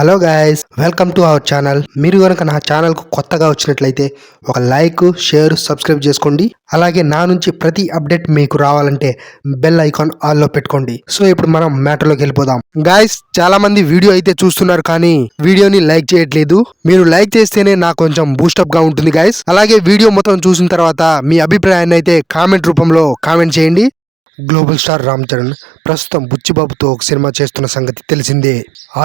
Hello guys, welcome to our channel. మీరు కనుక నా ఛానల్కు కొత్తగా వచ్చినట్లయితే ఒక లైక్, షేర్, సబ్స్క్రైబ్ చేసుకోండి. అలాగే నా నుంచి ప్రతి అప్డేట్ మీకు రావాలంటే బెల్ ఐకాన్ ఆల్లో పెట్టుకోండి. సో ఇప్పుడు మనం మ్యాటర్లోకి వెళ్ళిపోదాం. గైస్, చాలా మంది వీడియో అయితే చూస్తున్నారు కానీ వీడియోని లైక్ చేయట్లేదు. మీరు లైక్ చేస్తేనే నాకు కొంచెం బూస్టప్ గా ఉంటుంది గైస్. అలాగే వీడియో మొత్తం చూసిన తర్వాత మీ అభిప్రాయాన్ని అయితే కామెంట్ రూపంలో కామెంట్ చేయండి. గ్లోబల్ స్టార్ రామ్ చరణ్ ప్రస్తుతం బుచ్చిబాబుతో ఒక సినిమా చేస్తున్న సంగతి తెలిసిందే.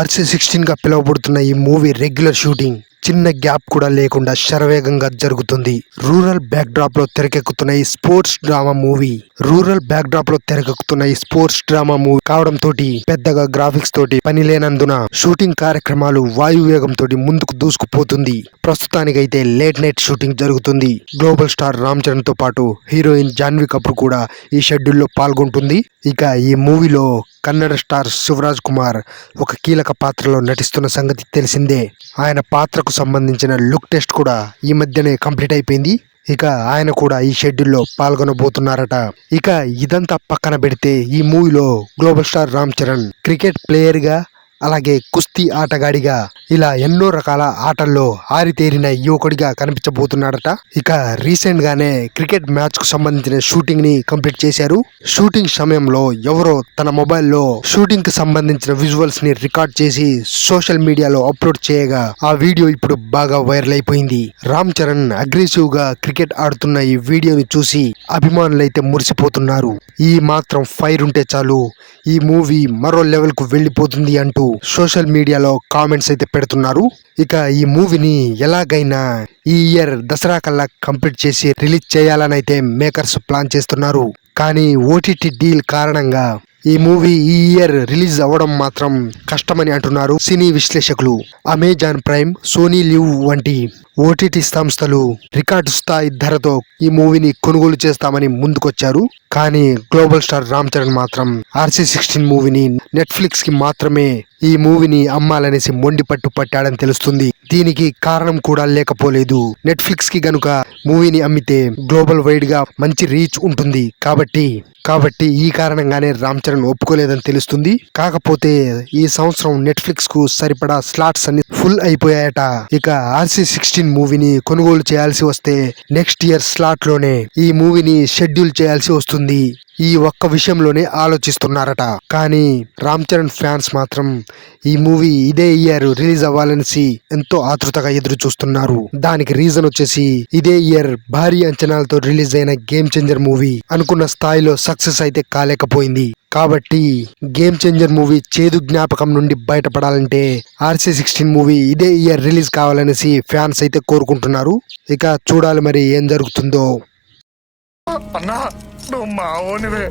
RC16 గా పిలువబడుతున్న ఈ మూవీ రెగ్యులర్ షూటింగ్ చిన్న గ్యాప్ కూడా లేకుండా శరవేగంగా జరుగుతుంది. రూరల్ బ్యాక్ డ్రాప్ లో తెరకెక్కుతున్న ఈ స్పోర్ట్స్ డ్రామా మూవీ కావడంతో పెద్దగా గ్రాఫిక్స్ తోటి పని లేనందున షూటింగ్ కార్యక్రమాలు వాయువేగంతో ముందుకు దూసుకుపోతుంది. ప్రస్తుతానికైతే లేట్ నైట్ షూటింగ్ జరుగుతుంది. గ్లోబల్ స్టార్ రామ్ చరణ్ తో పాటు హీరోయిన్ జాన్వీ కపూర్ కూడా ఈ షెడ్యూల్లో పాల్గొంటుంది. ఇక ఈ మూవీలో కన్నడ స్టార్ శివరాజ్ కుమార్ ఒక కీలక పాత్రలో నటిస్తున్న సంగతి తెలిసిందే. ఆయన పాత్రకు సంబంధించిన లుక్ టెస్ట్ కూడా ఈ మధ్యనే కంప్లీట్ అయిపోయింది. ఇక ఆయన కూడా ఈ షెడ్యూల్లో పాల్గొనబోతున్నారట. ఇక ఇదంతా పక్కన పెడితే ఈ మూవీలో global star Ram Charan cricket player గా, అలాగే కుస్తీ ఆటగాడిగా, ఇలా ఎన్నో రకాల ఆటల్లో ఆరితేరిన యువకుడిగా కనిపించబోతున్నాడట. ఇక రీసెంట్ గానే క్రికెట్ మ్యాచ్ కు సంబంధించిన షూటింగ్ ని కంప్లీట్ చేశారు. షూటింగ్ సమయంలో ఎవరో తన మొబైల్లో షూటింగ్ కి సంబంధించిన విజువల్స్ ని రికార్డ్ చేసి సోషల్ మీడియాలో అప్లోడ్ చేయగా ఆ వీడియో ఇప్పుడు బాగా వైరల్ అయిపోయింది. రామ్ చరణ్ అగ్రెసివ్ గా క్రికెట్ ఆడుతున్న ఈ వీడియోని చూసి అభిమానులైతే మురిసిపోతున్నారు. ఈ మాత్రం ఫైర్ ఉంటే చాలు, ఈ మూవీ మరో లెవెల్ కు వెళ్ళిపోతుంది అంటూ సోషల్ మీడియాలో కామెంట్స్ అయితే పెడుతున్నారు. ఇక ఈ మూవీని ఎలాగైనా ఈ ఇయర్ దసరా కల్లా కంప్లీట్ చేసి రిలీజ్ చేయాలని అయితే మేకర్స్ ప్లాన్ చేస్తున్నారు. కానీ OTT డీల్ కారణంగా ఈ మూవీ ఈ ఇయర్ రిలీజ్ అవ్వడం మాత్రం కష్టమని అంటున్నారు సినీ విశ్లేషకులు. అమెజాన్ ప్రైమ్, సోనీ లివ్ వంటి OTT సంస్థలు రికార్డు స్థాయి ధరతో ఈ మూవీని కొనుగోలు చేస్తామని ముందుకొచ్చారు. కానీ గ్లోబల్ స్టార్ రామ్ చరణ్ మాత్రం RC16 మూవీని నెట్ఫ్లిక్స్ కి మాత్రమే ఈ మూవీని అమ్మాలనేసి మొండి పట్టు పట్టాడని తెలుస్తుంది. దీనికి కారణం కూడా లేకపోలేదు. నెట్ఫ్లిక్స్ కి గనుక మూవీని అమ్మితే గ్లోబల్ వైడ్ గా మంచి రీచ్ ఉంటుంది. కాబట్టి ఈ కారణంగానే రామ్ చరణ్ ఒప్పుకోలేదని తెలుస్తుంది. కాకపోతే ఈ సంవత్సరం నెట్ఫ్లిక్స్ కు సరిపడా స్లాట్స్ అన్ని ఫుల్ అయిపోయాయట. ఇక RC16 మూవీని కొనుగోలు చేయాల్సి వస్తే నెక్స్ట్ ఇయర్ స్లాట్ లోనే ఈ మూవీని షెడ్యూల్ చేయాల్సి వస్తుంది. ఈ ఒక్క విషయంలోనే ఆలోచిస్తున్నారట. కానీ రామ్ చరణ్ ఫ్యాన్స్ మాత్రం ఈ మూవీ ఇదే ఇయర్ రిలీజ్ అవ్వాలనేసి ఎంతో ఆతృతగా ఎదురు చూస్తున్నారు. దానికి రీజన్ వచ్చేసి ఇదే ఇయర్ భారీ అంచనాలతో రిలీజ్ అయిన గేమ్ చేంజర్ మూవీ అనుకున్న స్థాయిలో సక్సెస్ అయితే కాలేకపోయింది. కాబట్టి గేమ్ చేంజర్ మూవీ చేదు జ్ఞాపకం నుండి బయటపడాలంటే RC16 మూవీ ఇదే ఇయర్ రిలీజ్ కావాలనేసి ఫ్యాన్స్ అయితే కోరుకుంటున్నారు. ఇక చూడాలి మరి ఏం జరుగుతుందో. అన్నా నువ్వు మావోనివే.